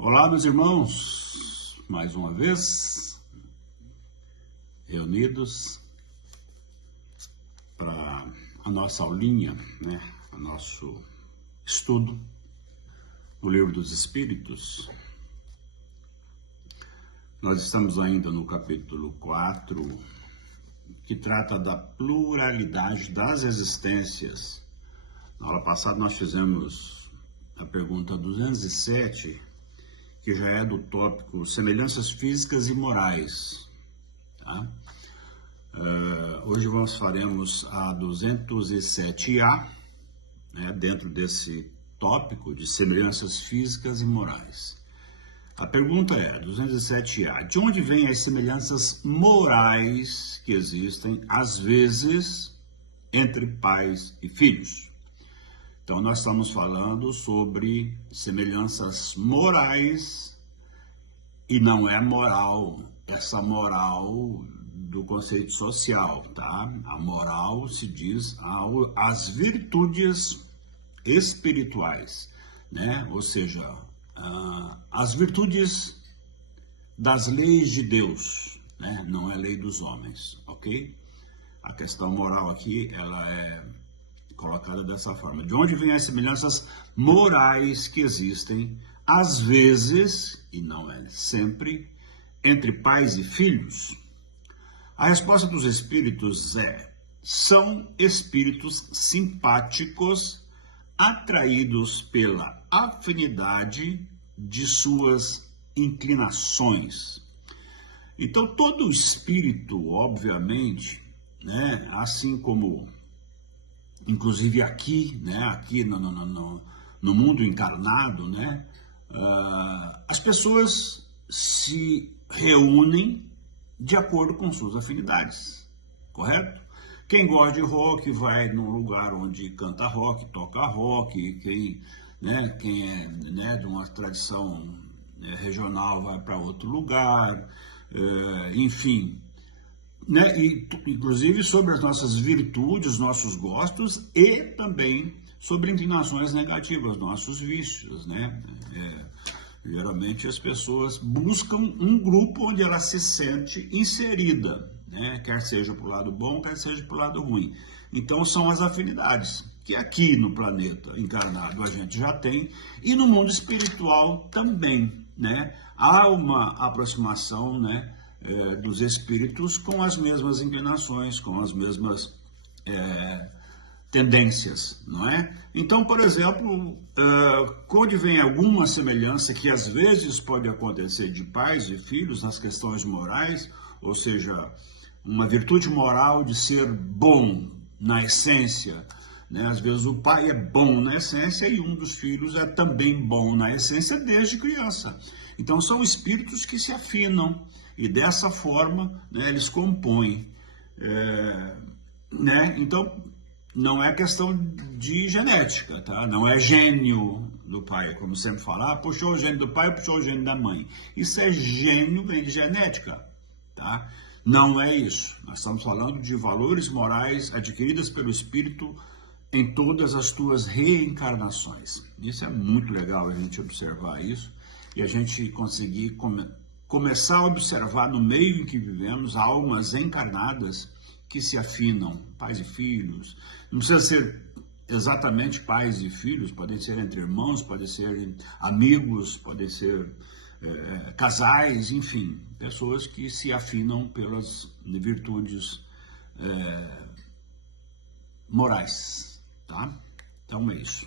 Olá, meus irmãos, mais uma vez reunidos para a nossa aulinha, o nosso estudo do Livro dos Espíritos. Nós estamos ainda no capítulo 4, que trata da pluralidade das existências. Na aula passada nós fizemos a pergunta 207, que já é do tópico semelhanças físicas e morais. Tá? Hoje faremos a 207A, dentro desse tópico de semelhanças físicas e morais. A pergunta é, 207A, de onde vêm as semelhanças morais que existem, às vezes, entre pais e filhos? Então, nós estamos falando sobre semelhanças morais, e não é moral, essa moral do conceito social, tá? A moral se diz as virtudes espirituais, Ou seja, as virtudes das leis de Deus, Não é lei dos homens, ok? A questão moral aqui, ela é colocada dessa forma. De onde vêm as semelhanças morais que existem, às vezes, e não é sempre, entre pais e filhos? A resposta dos espíritos são espíritos simpáticos, atraídos pela afinidade de suas inclinações. Então, todo espírito, obviamente, assim como inclusive aqui, aqui no mundo encarnado, as pessoas se reúnem de acordo com suas afinidades, correto? Quem gosta de rock vai num lugar onde canta rock, toca rock, quem é de uma tradição regional vai para outro lugar, enfim. E, inclusive sobre as nossas virtudes, nossos gostos e também sobre inclinações negativas, nossos vícios, Geralmente as pessoas buscam um grupo onde ela se sente inserida, Quer seja para o lado bom, quer seja para o lado ruim. Então são as afinidades que aqui no planeta encarnado a gente já tem e no mundo espiritual também, Há uma aproximação, dos espíritos com as mesmas inclinações, com as mesmas tendências, não é? Então, por exemplo, quando vem alguma semelhança que às vezes pode acontecer de pais e filhos nas questões morais, ou seja, uma virtude moral de ser bom na essência, Às vezes o pai é bom na essência e um dos filhos é também bom na essência desde criança. Então são espíritos que se afinam e dessa forma eles compõem. Então não é questão de genética, tá? Não é gênio do pai, como sempre fala, puxou o gênio do pai, puxou o gênio da mãe. Isso é gênio, vem de genética, tá? Não é isso. Nós estamos falando de valores morais adquiridos pelo espírito em todas as tuas reencarnações. Isso é muito legal a gente observar isso e a gente conseguir começar a observar no meio em que vivemos almas encarnadas que se afinam, pais e filhos. Não precisa ser exatamente pais e filhos, podem ser entre irmãos, podem ser amigos, podem ser casais, enfim, pessoas que se afinam pelas virtudes morais, tá? Então é isso.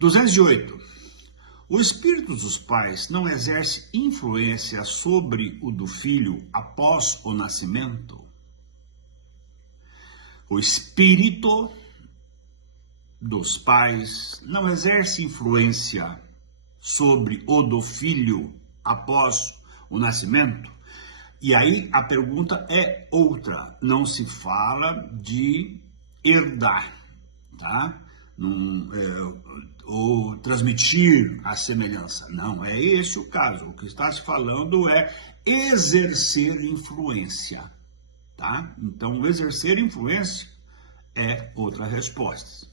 208. O espírito dos pais não exerce influência sobre o do filho após o nascimento? O espírito dos pais não exerce influência sobre o do filho após o nascimento? E aí a pergunta é outra, não se fala de herdar, tá? Ou transmitir a semelhança. Não é esse o caso. O que está se falando é exercer influência, tá? Então, exercer influência é outra resposta.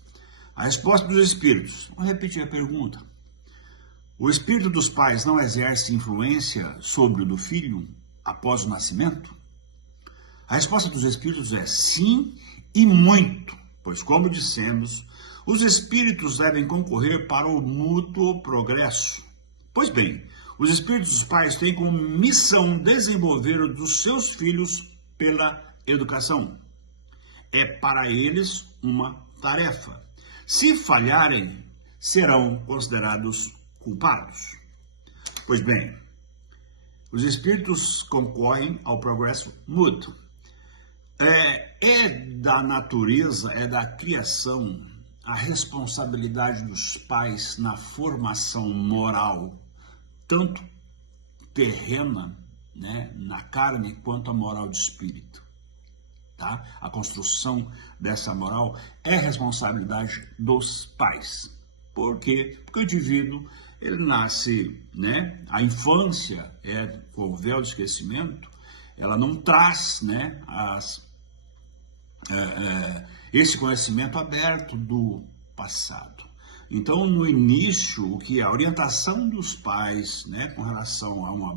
A resposta dos espíritos. Vou repetir a pergunta. O espírito dos pais não exerce influência sobre o do filho após o nascimento? A resposta dos espíritos é sim e muito, pois, como dissemos, os espíritos devem concorrer para o mútuo progresso. Pois bem, os espíritos dos pais têm como missão desenvolver o dos seus filhos pela educação. É para eles uma tarefa. Se falharem, serão considerados culpados. Pois bem, os espíritos concorrem ao progresso mútuo. É da natureza, é da criação, a responsabilidade dos pais na formação moral, tanto terrena, né, na carne, quanto a moral de espírito. Tá? A construção dessa moral é responsabilidade dos pais. Por quê? Porque o indivíduo, ele nasce, né, a infância é com o véu de esquecimento, ela não traz, né, esse conhecimento aberto do passado. Então, no início, o que é a orientação dos pais, né, com relação a uma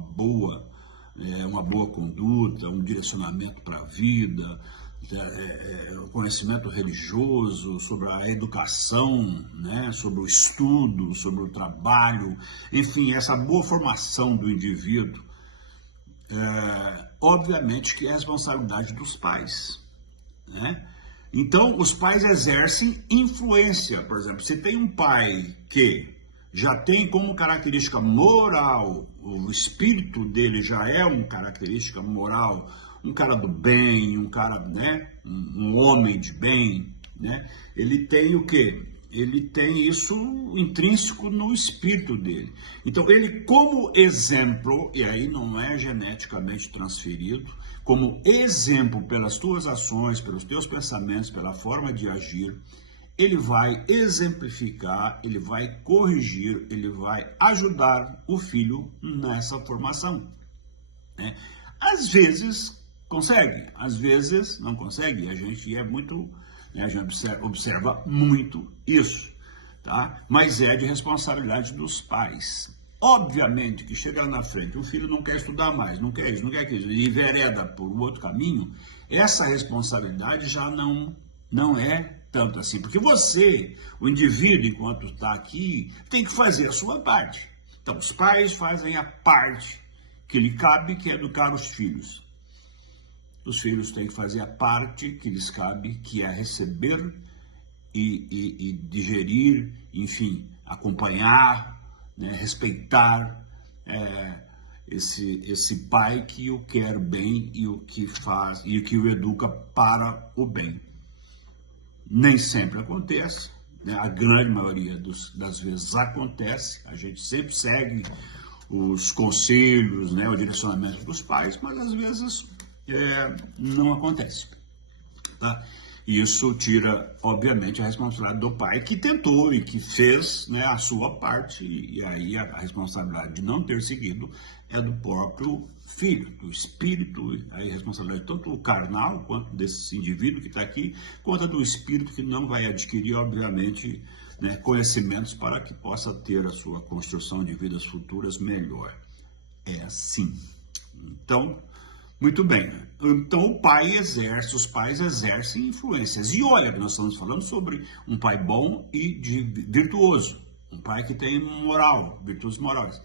boa conduta, um direcionamento para a vida, o conhecimento religioso, sobre a educação, né, sobre o estudo, sobre o trabalho, enfim, essa boa formação do indivíduo, obviamente que é responsabilidade dos pais, né? Então, os pais exercem influência. Por exemplo, se tem um pai que já tem como característica moral, o espírito dele já é uma característica moral, um cara do bem, um cara, né, um homem de bem, né? Ele tem o quê? Ele tem isso intrínseco no espírito dele. Então, ele como exemplo, e aí não é geneticamente transferido, como exemplo pelas tuas ações, pelos teus pensamentos, pela forma de agir, ele vai exemplificar, ele vai corrigir, ele vai ajudar o filho nessa formação, né? Às vezes consegue, às vezes não consegue. A gente é muito, né, a gente observa muito isso, tá? Mas é de responsabilidade dos pais. Obviamente que chega lá na frente, o filho não quer estudar mais, não quer isso, não quer aquilo, e envereda por um outro caminho, essa responsabilidade já não é tanto assim. Porque você, o indivíduo, enquanto está aqui, tem que fazer a sua parte. Então, os pais fazem a parte que lhe cabe, que é educar os filhos. Os filhos têm que fazer a parte que lhes cabe, que é receber e digerir, enfim, acompanhar, né, respeitar esse pai que o quer bem e o que faz e que o educa para o bem. Nem sempre acontece, né? A grande maioria das vezes acontece, a gente sempre segue os conselhos, né, o direcionamento dos pais, mas às vezes não acontece, tá? Isso tira, obviamente, a responsabilidade do pai que tentou e que fez, né, a sua parte, e aí a responsabilidade de não ter seguido é do próprio filho, do espírito, aí a responsabilidade tanto do carnal, quanto desse indivíduo que está aqui, quanto do espírito que não vai adquirir, obviamente, né, conhecimentos para que possa ter a sua construção de vidas futuras melhor. É assim. Então, muito bem. Então, os pais exercem influências. E olha, nós estamos falando sobre um pai bom e virtuoso. Um pai que tem moral, virtudes morais.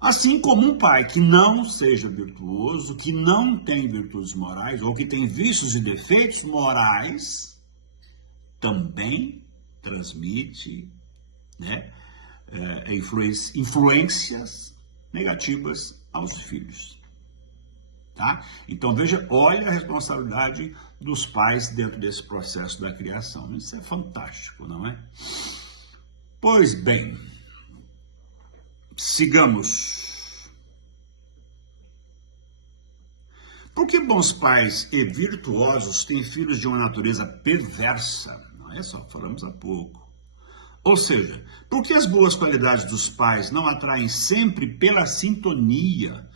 Assim como um pai que não seja virtuoso, que não tem virtudes morais, ou que tem vícios e defeitos morais, também transmite, né, influências negativas aos filhos. Tá? Então, veja, olha a responsabilidade dos pais dentro desse processo da criação. Isso é fantástico, não é? Pois bem, sigamos. Por que bons pais e virtuosos têm filhos de uma natureza perversa? Não é só, falamos há pouco. Ou seja, por que as boas qualidades dos pais não atraem sempre pela sintonia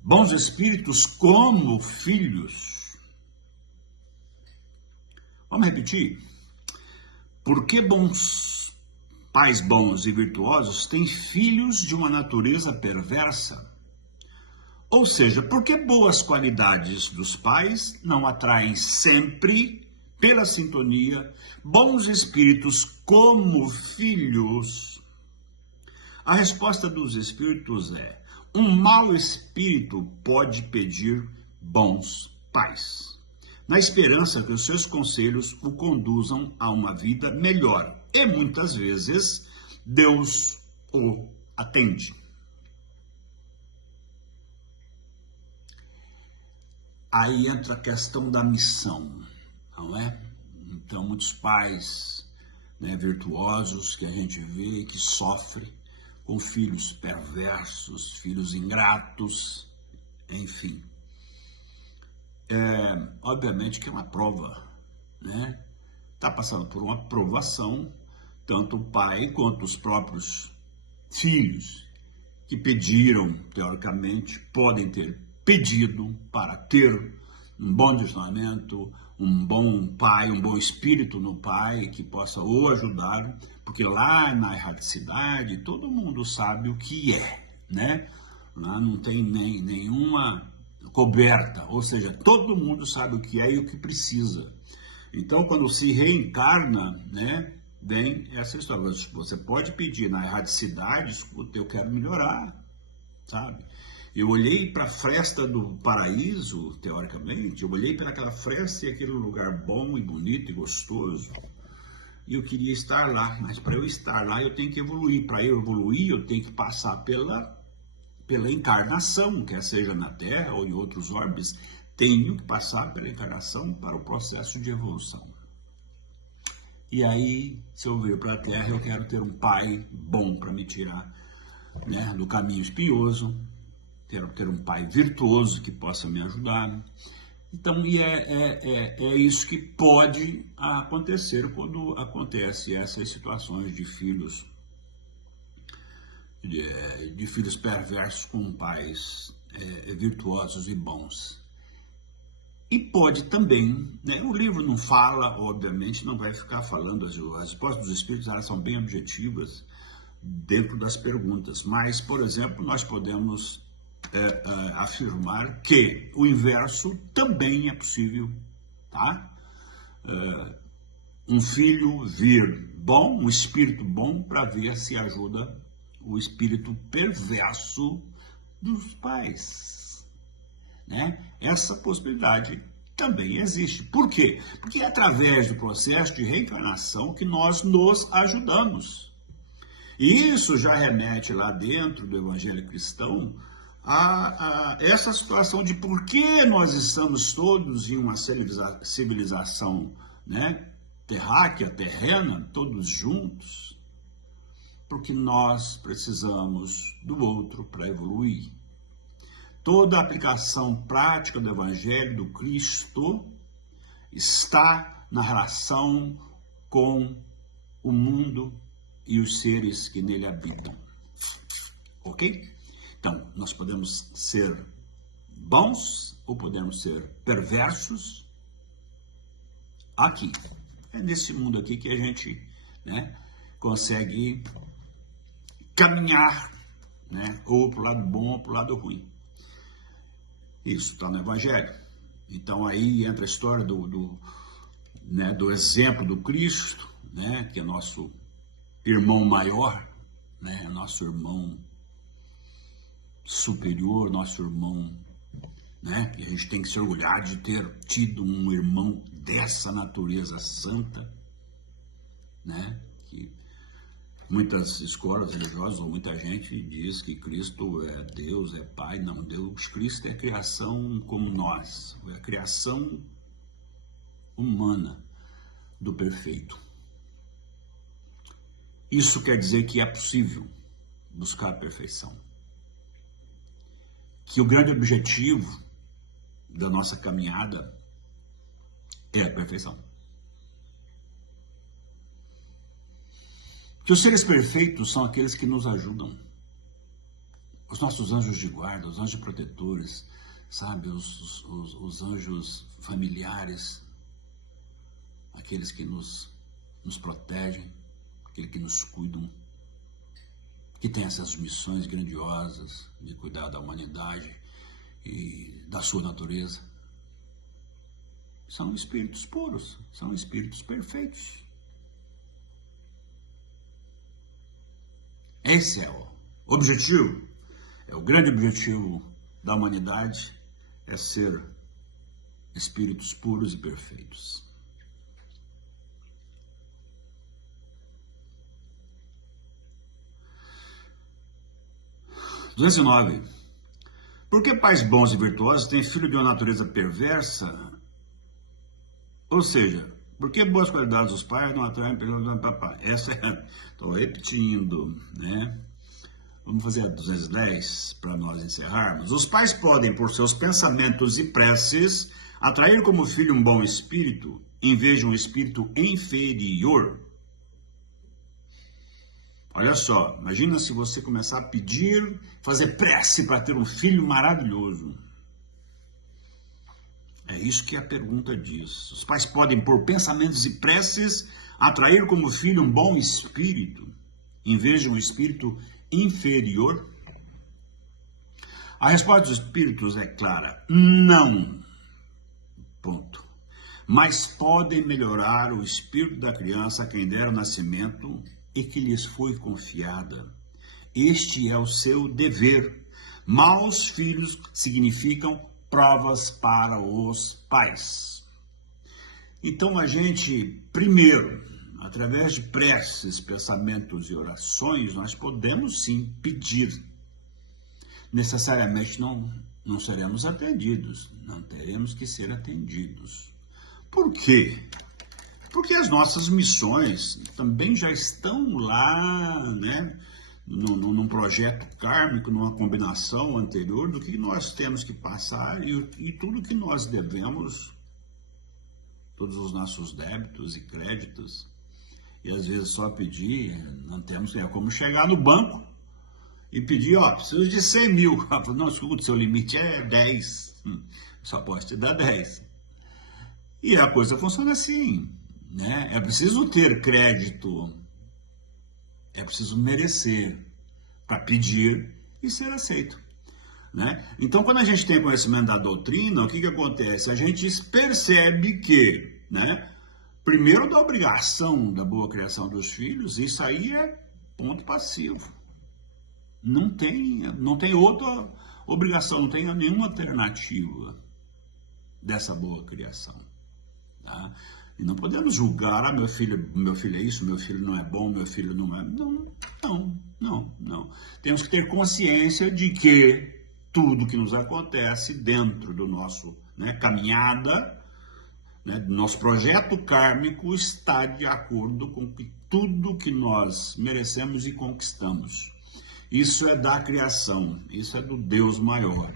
bons espíritos como filhos? Vamos repetir. Por que bons pais bons e virtuosos têm filhos de uma natureza perversa. Ou seja, porque boas qualidades dos pais não atraem sempre, pela sintonia, bons espíritos como filhos? A resposta dos espíritos é: um mau espírito pode pedir bons pais, na esperança que os seus conselhos o conduzam a uma vida melhor. E muitas vezes Deus o atende. Aí entra a questão da missão, não é? Então, muitos pais, né, virtuosos que a gente vê que sofrem com filhos perversos, filhos ingratos, enfim. Obviamente que é uma prova, né? Está passando por uma provação, tanto o pai quanto os próprios filhos que pediram, teoricamente, podem ter pedido para ter um bom direcionamento, um bom pai, um bom espírito no pai que possa o ajudar, porque lá na erraticidade todo mundo sabe o que é, né? Lá não tem nenhuma coberta, ou seja, todo mundo sabe o que é e o que precisa. Então, quando se reencarna, né, vem essa história. Você pode pedir na erraticidade, eu quero melhorar, sabe? Eu olhei para a fresta do paraíso, teoricamente, eu olhei para aquela fresta e aquele lugar bom e bonito e gostoso, e eu queria estar lá, mas para eu estar lá eu tenho que evoluir. Para eu evoluir, eu tenho que passar pela encarnação, quer seja na Terra ou em outros orbes, tenho que passar pela encarnação para o processo de evolução. E aí, se eu vir para a Terra, eu quero ter um pai bom para me tirar, né, do caminho espinhoso, quero ter um pai virtuoso que possa me ajudar. Então, é isso que pode acontecer quando acontece essas situações de filhos perversos com pais virtuosos e bons. E pode também, né, o livro não fala, obviamente, não vai ficar falando, as respostas dos espíritos elas são bem objetivas dentro das perguntas, mas, por exemplo, nós podemos afirmar que o inverso também é possível, tá? Um filho vir bom, um espírito bom, para ver se ajuda o espírito perverso dos pais, né? Essa possibilidade também existe. Por quê? Porque é através do processo de reencarnação que nós nos ajudamos. E isso já remete lá dentro do Evangelho cristão a essa situação de por que nós estamos todos em uma civilização, né, terráquea, terrena, todos juntos, porque nós precisamos do outro para evoluir. Toda a aplicação prática do Evangelho do Cristo está na relação com o mundo e os seres que nele habitam. Ok? Então, nós podemos ser bons ou podemos ser perversos aqui. É nesse mundo aqui que a gente, né, consegue caminhar, né, ou para o lado bom ou para o lado ruim. Isso está no Evangelho. Então aí entra a história do exemplo do Cristo, né, que é nosso irmão maior, né, nosso irmão superior, nosso irmão, né, que a gente tem que se orgulhar de ter tido um irmão dessa natureza santa, né, que muitas escolas religiosas ou muita gente diz que Cristo é Deus, é Pai. Não, Deus, Cristo é a criação como nós, é a criação humana do perfeito. Isso quer dizer que é possível buscar a perfeição. Que o grande objetivo da nossa caminhada é a perfeição. Que os seres perfeitos são aqueles que nos ajudam. Os nossos anjos de guarda, os anjos protetores, sabe? Os anjos familiares, aqueles que nos protegem, aquele que nos cuidam, que tem essas missões grandiosas de cuidar da humanidade e da sua natureza. São espíritos puros, são espíritos perfeitos. Esse é o objetivo, é o grande objetivo da humanidade, é ser espíritos puros e perfeitos. (209) Por que pais bons e virtuosos têm filho de uma natureza perversa? Ou seja, por que boas qualidades dos pais não atraem pelo papai? Essa é, estou repetindo, né? Vamos fazer a 210 para nós encerrarmos. Os pais podem, por seus pensamentos e preces, atrair como filho um bom espírito, em vez de um espírito inferior. Olha só, imagina se você começar a pedir, fazer prece para ter um filho maravilhoso. É isso que a pergunta diz. Os pais podem, por pensamentos e preces, atrair como filho um bom espírito, em vez de um espírito inferior? A resposta dos espíritos é clara: não. Ponto. Mas podem melhorar o espírito da criança a quem deram nascimento e que lhes foi confiada. Este é o seu dever. Maus filhos significam provas para os pais. Então a gente, primeiro, através de preces, pensamentos e orações, nós podemos sim pedir. Necessariamente não seremos atendidos, não teremos que ser atendidos. Por quê? Porque as nossas missões também já estão lá, né, num projeto kármico, numa combinação anterior do que nós temos que passar e tudo que nós devemos, todos os nossos débitos e créditos. E às vezes só pedir, não temos, é como chegar no banco e pedir, ó, preciso de 100 mil. Não, escuta, seu limite é 10, só pode te dar 10. E a coisa funciona assim, né? É preciso ter crédito, é preciso merecer para pedir e ser aceito, né? Então, quando a gente tem conhecimento da doutrina, o que acontece? A gente percebe que, né, primeiro da obrigação da boa criação dos filhos, isso aí é ponto passivo. Não tem outra obrigação, não tem nenhuma alternativa dessa boa criação. Tá? E não podemos julgar, meu filho é isso, meu filho não é bom, meu filho não é... Não. Temos que ter consciência de que tudo que nos acontece dentro do nosso, né, caminhada, né, do nosso projeto kármico está de acordo com tudo que nós merecemos e conquistamos. Isso é da criação, isso é do Deus maior.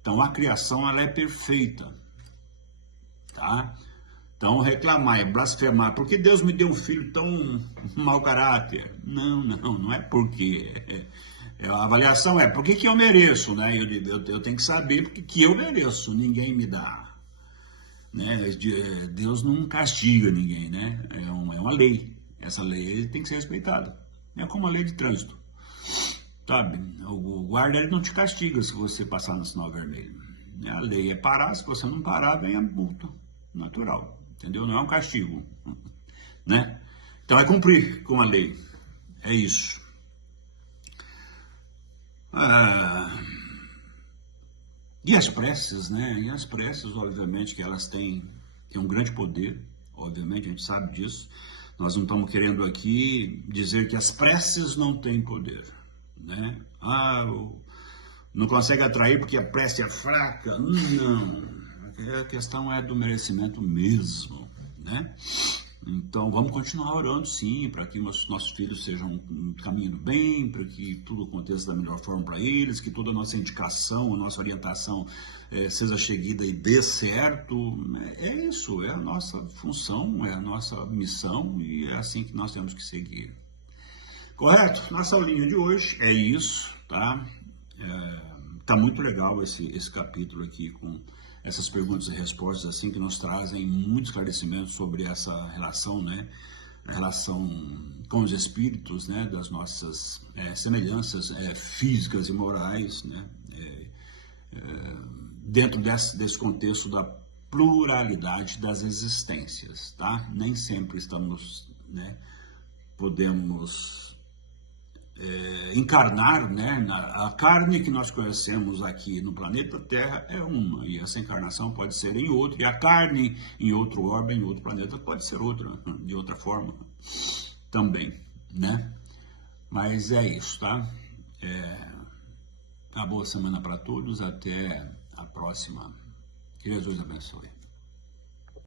Então a criação, ela é perfeita, tá? Então reclamar é blasfemar, porque Deus me deu um filho tão mau caráter? Não é porque. A avaliação é, por que eu mereço, né? Eu tenho que saber porque que eu mereço, ninguém me dá. Né? Deus não castiga ninguém, né? É uma lei, essa lei tem que ser respeitada. É como a lei de trânsito. Sabe, o guarda ele não te castiga se você passar no sinal vermelho. A lei é parar, se você não parar, vem a multa. Natural, entendeu? Não é um castigo, né? Então é cumprir com a lei, é isso. E as preces, né? E as preces, obviamente, que elas têm um grande poder, obviamente, a gente sabe disso. Nós não estamos querendo aqui dizer que as preces não têm poder. Né? Não consegue atrair porque a prece é fraca? Não. A questão é do merecimento mesmo, né? Então vamos continuar orando sim, para que nossos filhos sejam caminhando bem, para que tudo aconteça da melhor forma para eles, que toda a nossa indicação, a nossa orientação seja seguida e dê certo. É isso, é a nossa função, é a nossa missão e é assim que nós temos que seguir. Correto? Nossa aulinha de hoje é isso, tá? Tá muito legal esse capítulo aqui com essas perguntas e respostas assim que nos trazem muito esclarecimento sobre essa relação, né, relação com os espíritos, né, das nossas semelhanças físicas e morais, né, dentro desse contexto da pluralidade das existências, tá? Nem sempre estamos, né, podemos encarnar, né, a carne que nós conhecemos aqui no planeta Terra é uma, e essa encarnação pode ser em outro, e a carne em outro orbe, em outro planeta, pode ser outra, de outra forma também, né? Mas é isso, tá? Uma boa semana para todos, até a próxima. Que Jesus abençoe.